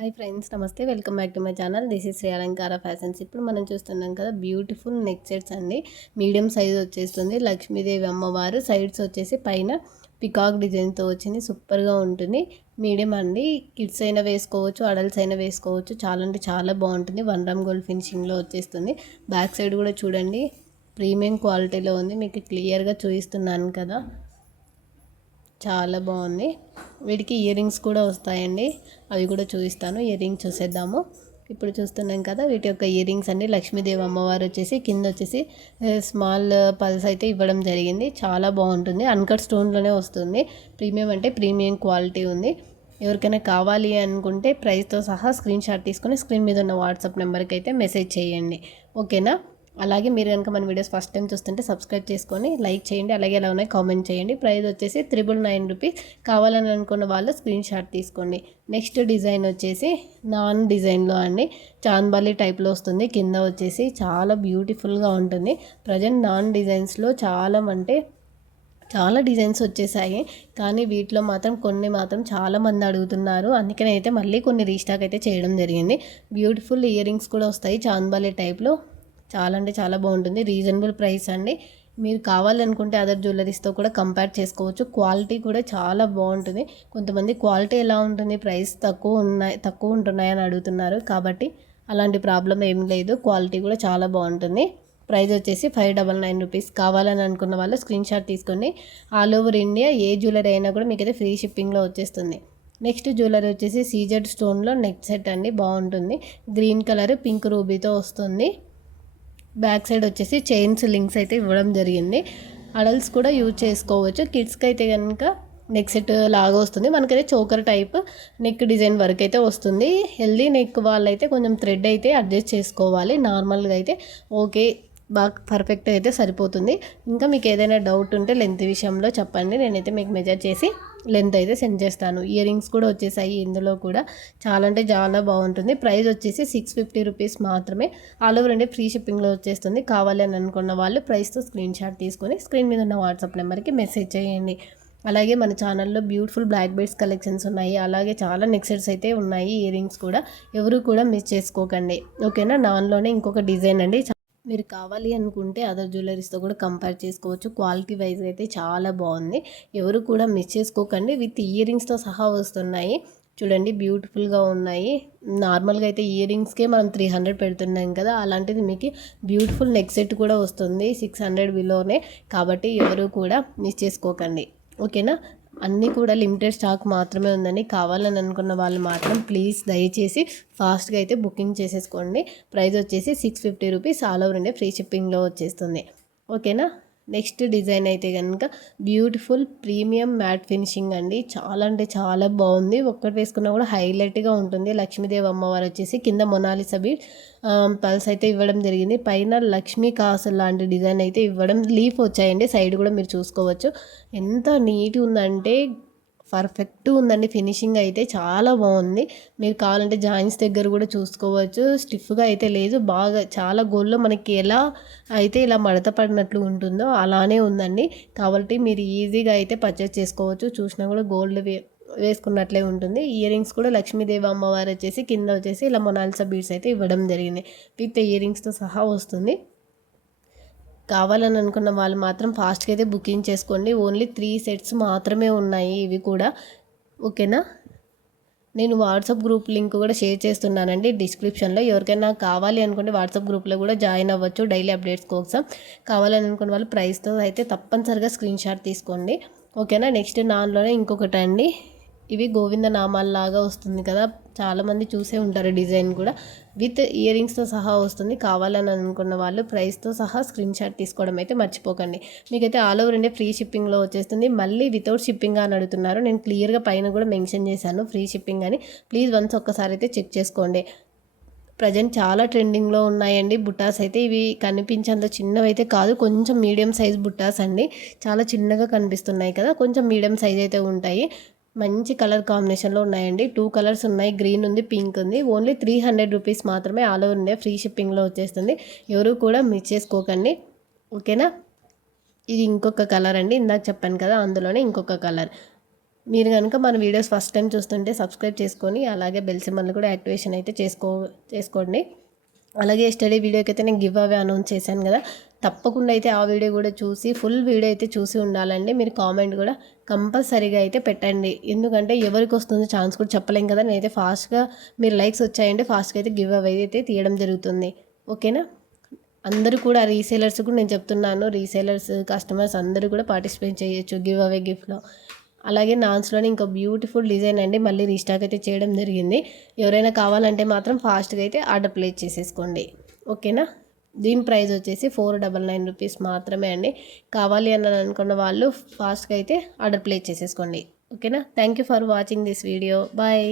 Hi friends, నమస్తే. Welcome back to my channel. This is Shri Alankara fashions. ఇప్పుడు మనం చూస్తున్నాం కదా, బ్యూటిఫుల్ నెక్ సెట్స్ అండి. మీడియం సైజ్ వచ్చేస్తుంది. లక్ష్మీదేవి అమ్మవారు సైడ్స్ వచ్చేసి పైన పికాక్ డిజైన్తో వచ్చింది. సూపర్గా ఉంటుంది. మీడియం అండి. కిడ్స్ అయినా వేసుకోవచ్చు, అడల్ట్స్ అయినా వేసుకోవచ్చు. చాలా అంటే చాలా బాగుంటుంది. 1 గోల్డ్ ఫినిషింగ్లో వచ్చేస్తుంది. బ్యాక్ సైడ్ కూడా చూడండి, ప్రీమియం క్వాలిటీలో ఉంది. మీకు క్లియర్గా చూపిస్తున్నాను కదా, చాలా బాగుంది. వీటికి ఇయర్ రింగ్స్ కూడా వస్తాయండి, అవి కూడా చూపిస్తాను. ఇయర్ రింగ్స్ చూసేద్దాము. ఇప్పుడు చూస్తున్నాం కదా, వీటి యొక్క ఇయర్ రింగ్స్ అండి. లక్ష్మీదేవి అమ్మవారు వచ్చేసి కింద వచ్చేసి స్మాల్ పల్స్ అయితే ఇవ్వడం జరిగింది. చాలా బాగుంటుంది. అన్కట్ స్టోన్లోనే వస్తుంది. ప్రీమియం అంటే ప్రీమియం క్వాలిటీ ఉంది. ఎవరికైనా కావాలి అనుకుంటే ప్రైస్తో సహా స్క్రీన్ షాట్ తీసుకొని స్క్రీన్ మీద ఉన్న వాట్సాప్ నెంబర్కి అయితే మెసేజ్ చేయండి, ఓకేనా. అలాగే మీరు కనుక మన వీడియోస్ ఫస్ట్ టైం చూస్తుంటే సబ్స్క్రైబ్ చేసుకొని లైక్ చేయండి. అలాగే ఎలా ఉన్నాయి కామెంట్ చేయండి. ప్రైస్ వచ్చేసి 999 రూపీస్. కావాలని అనుకున్న వాళ్ళు స్క్రీన్ షాట్ తీసుకోండి. నెక్స్ట్ డిజైన్ వచ్చేసి నాన్ డిజైన్లో అండి. చాంద్బాలి టైప్లో వస్తుంది. కింద వచ్చేసి చాలా బ్యూటిఫుల్గా ఉంటుంది. ప్రజెంట్ నాన్ డిజైన్స్లో చాలా డిజైన్స్ వచ్చేసాయి, కానీ వీటిలో మాత్రం కొన్ని మాత్రం చాలామంది అడుగుతున్నారు. అందుకని అయితే మళ్ళీ కొన్ని రీస్టాక్ అయితే చేయడం జరిగింది. బ్యూటిఫుల్ ఇయర్ రింగ్స్ కూడా వస్తాయి చాంద్బాలి టైప్లో. చాలా అంటే చాలా బాగుంటుంది. రీజనబుల్ ప్రైస్ అండి. మీరు కావాలనుకుంటే అదర్ జ్యువెలరీస్తో కూడా కంపేర్ చేసుకోవచ్చు. క్వాలిటీ కూడా చాలా బాగుంటుంది. కొంతమంది క్వాలిటీ ఎలా ఉంటుంది, ప్రైస్ తక్కువ ఉంటున్నాయని అడుగుతున్నారు. కాబట్టి అలాంటి ప్రాబ్లం ఏం లేదు. క్వాలిటీ కూడా చాలా బాగుంటుంది. ప్రైస్ వచ్చేసి 599 రూపీస్. కావాలని అనుకున్న వాళ్ళు స్క్రీన్ షాట్ తీసుకొని ఆల్ ఓవర్ ఇండియా ఏ జ్యువెలరీ అయినా కూడా మీకైతే ఫ్రీ షిప్పింగ్లో వచ్చేస్తుంది. నెక్స్ట్ జ్యువెలరీ వచ్చేసి సీజెడ్ స్టోన్లో నెక్ సెట్ అండి. బాగుంటుంది. గ్రీన్ కలర్ పింక్ రూబీతో వస్తుంది. బ్యాక్ సైడ్ వచ్చేసి చైన్స్ లింక్స్ అయితే ఇవ్వడం జరిగింది. అడల్ట్స్ కూడా యూజ్ చేసుకోవచ్చు. కిడ్స్కి అయితే కనుక నెక్ సెట్ లాగా వస్తుంది. మనకైతే చోకర్ టైప్ నెక్ డిజైన్ వరకు అయితే వస్తుంది. హెల్దీ నెక్ వాళ్ళైతే కొంచెం థ్రెడ్ అయితే అడ్జస్ట్ చేసుకోవాలి. నార్మల్గా అయితే ఓకే, బాగా పర్ఫెక్ట్గా అయితే సరిపోతుంది. ఇంకా మీకు ఏదైనా డౌట్ ఉంటే లెంత్ విషయంలో చెప్పండి, నేనైతే మీకు మెజర్ చేసి లెంత్ అయితే సెండ్ చేస్తాను. ఇయర్ రింగ్స్ కూడా వచ్చేసాయి. ఇందులో కూడా చాలా అంటే చాలా బాగుంటుంది. ప్రైస్ వచ్చేసి 650 రూపీస్ మాత్రమే. ఆల్ ఓవర్ అంటే ఫ్రీ షిప్పింగ్లో వచ్చేస్తుంది. కావాలి అని అనుకున్న వాళ్ళు ప్రైస్తో స్క్రీన్ షాట్ తీసుకొని స్క్రీన్ మీద ఉన్న వాట్సాప్ నెంబర్కి మెసేజ్ చేయండి. అలాగే మన ఛానల్లో బ్యూటిఫుల్ బ్లాక్ బెడ్స్ కలెక్షన్స్ ఉన్నాయి. అలాగే చాలా నెక్ సెట్స్ అయితే ఉన్నాయి. ఇయర్ రింగ్స్ కూడా ఎవరు కూడా మిస్ చేసుకోకండి, ఓకేనా. నాన్లోనే ఇంకొక డిజైన్ అండి. మీరు కావాలి అనుకుంటే అదర్ జ్యువెలరీస్తో కూడా కంపేర్ చేసుకోవచ్చు. క్వాలిటీ వైజ్ అయితే చాలా బాగుంది. ఎవరు కూడా మిస్ చేసుకోకండి. విత్ ఇయర్ రింగ్స్తో సహా వస్తున్నాయి. చూడండి, బ్యూటిఫుల్గా ఉన్నాయి. నార్మల్గా అయితే ఇయర్ రింగ్స్కే మనం 300 పెడుతున్నాం కదా, అలాంటిది మీకు బ్యూటిఫుల్ నెక్ సెట్ కూడా వస్తుంది 600 బిలోనే. కాబట్టి ఎవరు కూడా మిస్ చేసుకోకండి, ఓకేనా. అన్నీ కూడా లిమిటెడ్ స్టాక్ మాత్రమే ఉందని. కావాలని అనుకున్న వాళ్ళు మాత్రం ప్లీజ్ దయచేసి ఫాస్ట్గా అయితే బుకింగ్ చేసేసుకోండి. ప్రైస్ వచ్చేసి 650 rupees. All over India free షిప్పింగ్లో వచ్చేస్తుంది, ఓకేనా. నెక్స్ట్ డిజైన్ అయితే కనుక బ్యూటిఫుల్ ప్రీమియం మ్యాట్ ఫినిషింగ్ అండి. చాలా అంటే చాలా బాగుంది. ఒక్కటి వేసుకున్నా కూడా హైలైట్గా ఉంటుంది. లక్ష్మీదేవి అమ్మవారు వచ్చేసి కింద మొనాలిసా బీడ్ పల్స్ అయితే ఇవ్వడం జరిగింది. పైన లక్ష్మీ కాసు లాంటి డిజైన్ అయితే ఇవ్వడం, లీఫ్ వచ్చాయండి. సైడ్ కూడా మీరు చూసుకోవచ్చు. ఎంత నీట్గా ఉందంటే పర్ఫెక్ట్ ఉందండి. ఫినిషింగ్ అయితే చాలా బాగుంది. మీరు కావాలంటే జాయింట్స్ దగ్గర కూడా చూసుకోవచ్చు. స్టిఫ్గా అయితే లేదు. బాగా చాలా గోల్డ్లో మనకి ఎలా అయితే ఇలా మడత పడినట్లు ఉంటుందో అలానే ఉందండి. కాబట్టి మీరు ఈజీగా అయితే పర్చేస్ చేసుకోవచ్చు. చూసినా కూడా గోల్డ్ వేసుకున్నట్లే ఉంటుంది. ఇయర్ రింగ్స్ కూడా లక్ష్మీదేవి అమ్మవారు వచ్చేసి కింద వచ్చేసి ఇలా మొనాలిసా బీడ్స్ అయితే ఇవ్వడం జరిగింది. విత్ ఇయర్ రింగ్స్తో సహా వస్తుంది. కావాలని అనుకున్న వాళ్ళు మాత్రం ఫాస్ట్గా అయితే బుకింగ్ చేసుకోండి. ఓన్లీ 3 సెట్స్ మాత్రమే ఉన్నాయి ఇవి కూడా, ఓకేనా. నేను వాట్సాప్ గ్రూప్ లింక్ కూడా షేర్ చేస్తున్నానండి డిస్క్రిప్షన్లో. ఎవరికైనా కావాలి అనుకుంటే వాట్సాప్ గ్రూప్లో కూడా జాయిన్ అవ్వచ్చు డైలీ అప్డేట్స్ కోసం. కావాలని అనుకున్న వాళ్ళు ప్రైస్తో అయితే తప్పనిసరిగా స్క్రీన్ షాట్ తీసుకోండి, ఓకేనా. నెక్స్ట్ నాన్లోనే ఇంకొకటి అండి. ఇవి గోవింద నామాల్లాగా వస్తుంది కదా, చాలామంది చూసే ఉంటారు. డిజైన్ కూడా విత్ ఇయర్ రింగ్స్తో సహా వస్తుంది. కావాలని అనుకున్న వాళ్ళు ప్రైస్తో సహా స్క్రీన్ షాట్ తీసుకోవడం అయితే మర్చిపోకండి. మీకైతే ఆల్ ఓవర్ ఇండియా ఫ్రీ షిప్పింగ్లో వచ్చేస్తుంది. మళ్ళీ వితౌట్ షిప్పింగ్ అని అడుగుతున్నారు. నేను క్లియర్గా పైన కూడా మెన్షన్ చేశాను ఫ్రీ షిప్పింగ్ అని. ప్లీజ్ వన్స్ ఒక్కసారి అయితే చెక్ చేసుకోండి. ప్రజెంట్ చాలా ట్రెండింగ్లో ఉన్నాయండి బుట్టాస్ అయితే. ఇవి కనిపించేంత చిన్నవి అయితే కాదు, కొంచెం మీడియం సైజ్ బుట్టాస్ అండి. చాలా చిన్నగా కనిపిస్తున్నాయి కదా, కొంచెం మీడియం సైజ్ అయితే ఉంటాయి. మంచి కలర్ కాంబినేషన్లో ఉన్నాయండి. 2 కలర్స్ ఉన్నాయి, గ్రీన్ ఉంది, పింక్ ఉంది. ఓన్లీ 300 రూపీస్ మాత్రమే. ఆల్ ఓవర్ ఇండియా ఫ్రీ షిప్పింగ్లో వచ్చేస్తుంది. ఎవరు కూడా మిస్ చేసుకోకండి, ఓకేనా. ఇది ఇంకొక కలర్ అండి. ఇందాక చెప్పాను కదా, అందులోనే ఇంకొక కలర్. మీరు కనుక మన వీడియోస్ ఫస్ట్ టైం చూస్తుంటే సబ్స్క్రైబ్ చేసుకొని అలాగే బెల్ సింబల్ని కూడా యాక్టివేషన్ అయితే చేసుకోండి. అలాగే స్టడీ వీడియోకి అయితే నేను గివ్ అవే అనౌన్స్ చేశాను కదా, తప్పకుండా అయితే ఆ వీడియో కూడా చూసి ఫుల్ వీడియో అయితే చూసి ఉండాలండి. మీరు కామెంట్ కూడా కంపల్సరీగా అయితే పెట్టండి, ఎందుకంటే ఎవరికి వస్తుందో ఛాన్స్ కూడా చెప్పలేం కదా. నేనైతే ఫాస్ట్గా మీరు లైక్స్ వచ్చాయంటే ఫాస్ట్గా అయితే గివ్ అవే అయితే తీయడం జరుగుతుంది. ఓకేనా? అందరూ కూడా రీసేలర్స్ కూడా నేను చెప్తున్నాను, రీసేలర్స్ కస్టమర్స్ అందరూ కూడా పార్టిసిపేట్ చేయొచ్చు గివ్ అవే గిఫ్ట్లో. అలాగే నాన్స్లోనే ఇంకో బ్యూటిఫుల్ డిజైన్ అండి మళ్ళీ రీస్టాక్ అయితే చేయడం జరిగింది. ఎవరైనా కావాలంటే మాత్రం ఫాస్ట్గా అయితే ఆర్డర్ ప్లేస్ చేసేసుకోండి. ఓకేనా? దీని ప్రైస్ వచ్చేసి 499 రూపీస్ మాత్రమే అండి. కావాలి అని అనుకున్న వాళ్ళు ఫాస్ట్గా అయితే ఆర్డర్ ప్లేస్ చేసేసుకోండి. ఓకేనా? Thank you for watching this video. Bye.